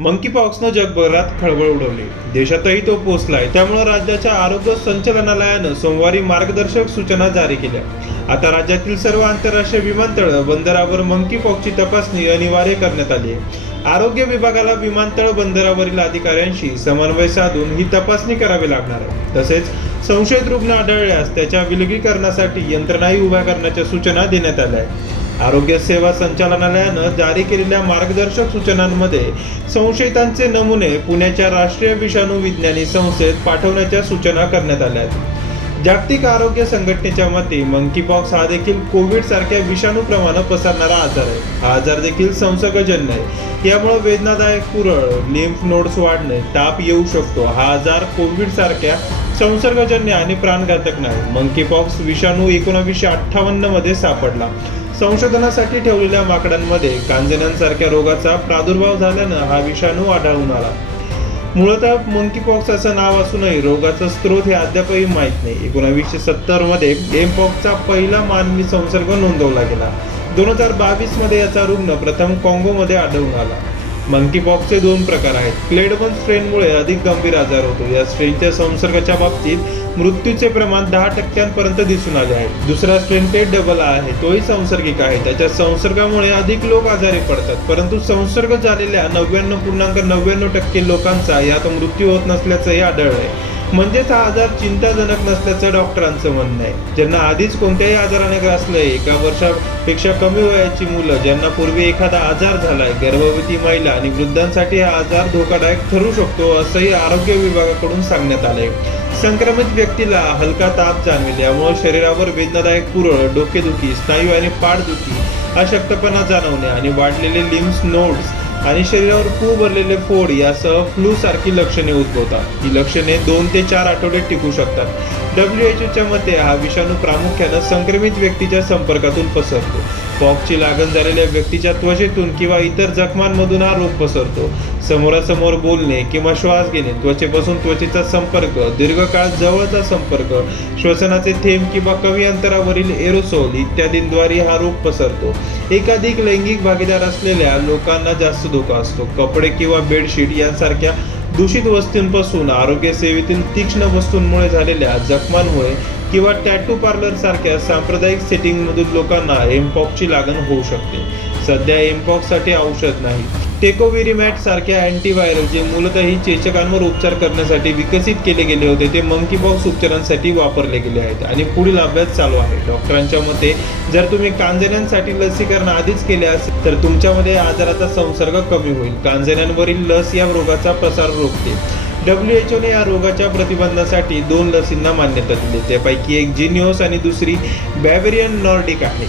Monkey पॉक्सनं जगभरात खळबळ उडवली. देशातही तो पोहोचलाय त्यामुळे राज्याच्या आरोग्य संचालनालयानं सोमवारी मार्गदर्शक सूचना जारी केल्या. आता राज्यातील सर्व आंतरराष्ट्रीय विमानतळ बंदरावर मंकी पॉक्सची तपासणी अनिवार्य करण्यात आली आहे आरोग्य विभागाला विमानतळ बंदरावरील अधिकाऱ्यांशी समन्वय साधून ही तपासणी करावी लागणार आहे. तसेच संशयित रुग्ण आढळल्यास त्याच्या विलगीकरणासाठी यंत्रणाही उभ्या करण्याच्या सूचना देण्यात आल्या आहेत. आरोग्य सेवा संचालनालयानं जारी केलेल्या मार्गदर्शक सूचनांमध्ये संशयितांचे नमुने पुण्याच्या राष्ट्रीय विषाणू विज्ञानी संस्थेत पाठवण्याच्या सूचना करण्यात आल्या आहेत. जागतिक आरोग्य संघटनेच्या मते मंकीपॉक्स हा देखील कोविड सारख्या विषाणूप्रमाणे पसरणारा आजार आहे. हा आजार देखील संसर्गजन्य आहे. यामुळे वेदनादायक पुरळ लिम्फ नोड्स वाढणे ताप येऊ शकतो हा आजार कोविड सारख्या संसर्गजन्य आणि प्राणघातक नाही. मंकीपॉक्स विषाणू एकोणावीसशे अठ्ठावन्नमध्ये सापडला. संशोधनासाठी ठेवलेल्या माकडांमध्ये कांजण्यांसारख्या रोगाचा प्रादुर्भाव झाल्यानं हा विषाणू आढळून आला. मूळतः मंकीपॉक्स असं नाव असूनही रोगाचा स्रोत हे अद्यापही माहीत नाही. एकोणावीसशे सत्तरमध्ये एमपॉक्सचा पहिला मानवी संसर्ग नोंदवला गेला. दोन हजार बावीसमध्ये याचा रुग्ण प्रथम काँगोमध्ये आढळून आला. मंकीपॉक्सचे दोन प्रकार आहेत. क्लेडबन स्ट्रेनमुळे अधिक गंभीर आजार होतो. या स्ट्रेनच्या संसर्गाच्या बाबतीत मृत्यूचे प्रमाण दहा टक्क्यांपर्यंत दिसून आले आहे. दुसरा स्ट्रेन टेट डबल आहे. तोही संसर्गिक आहे. त्याच्या संसर्गामुळे अधिक लोक आजारी पडतात. परंतु संसर्ग झालेल्या नव्याण्णव पूर्णांक नव्याण्णव टक्के लोकांचा यात मृत्यू होत नसल्याचंही आढळलंय म्हणजेच हा आजार चिंताजनक नसल्याचं डॉक्टरांचं म्हणणं आहे. ज्यांना आधीच कोणत्याही आजाराने ग्रासलंय एका वर्षापेक्षा कमी वयाची मुलं ज्यांना पूर्वी एखादा आजार झालाय गर्भवती महिला आणि वृद्धांसाठी हा आजार धोकादायक ठरू शकतो असंही आरोग्य विभागाकडून सांगण्यात आलंय. संक्रमित व्यक्तीला हलका ताप जाणवेल यामुळे शरीरावर वेदनादायक पुरळ डोकेदुखी स्नायू आणि पाठदुखी अशक्तपणा जाणवणे आणि वाढलेले लिम्स नोड्स आणि शरीरावर पू भरलेले फोड यासह फ्लू सारखी लक्षणे उद्भवतात. ही लक्षणे दोन ते चार आठवडे टिकू शकतात. डब्ल्यू एच ओच्या मते हा विषाणू प्रामुख्यानं संक्रमित व्यक्तीच्या संपर्कातून पसरतो. पॉकची लागण झालेल्या व्यक्तीच्या त्वचेतून किंवा इतर जखमांमधून हा रोग पसरतो. समोरासमोर बोलणे किंवा श्वास घेणे त्वचेपासून त्वचेचा संपर्क दीर्घकाळ जवळचा संपर्क श्वसनाचे थेंब किंवा कमी अंतरावरील एरोसोल इत्यादींद्वारे हा रोग पसरतो. एकाधिक लैंगिक भागीदार असलेल्या लोकांना जास्त धोका असतो. कपडे किंवा बेडशीट यांसारख्या दूषित वस्तूंपासून आरोग्य सेवेतील तीक्ष्ण वस्तूंमुळे झालेल्या जखमांमुळे किंवा टॅटू पार्लर सारख्या सांप्रदायिक सेटिंगमधील लोकांना एमपॉक्सची लागण होऊ शकते. सध्या एमपॉक्ससाठी औषध नाही. टेकोविरिमॅट सारख्या अँटीव्हायरल जे मूलतः ही चेचकांवर उपचार करण्यासाठी विकसित केले गेले होते ते मंकीपॉक्स उपचारांसाठी वापरले गेले आहेत. आणि पुढील अभ्यास चालू आहे. डॉक्टरांच्या मते जर तुम्ही कांजण्यांसाठी लसीकरण आधीच केले असेल तर तुमच्यामध्ये आजाराचा संसर्ग कमी होईल. कांजण्यांवरील लस या रोगाचा प्रसार रोखते. डब्ल्यू एच ओने या रोगाच्या प्रतिबंधासाठी दोन लसींना मान्यता दिली. त्यापैकी एक जिनिओस आणि दुसरी बॅवेरियन नॉर्डिक आहे.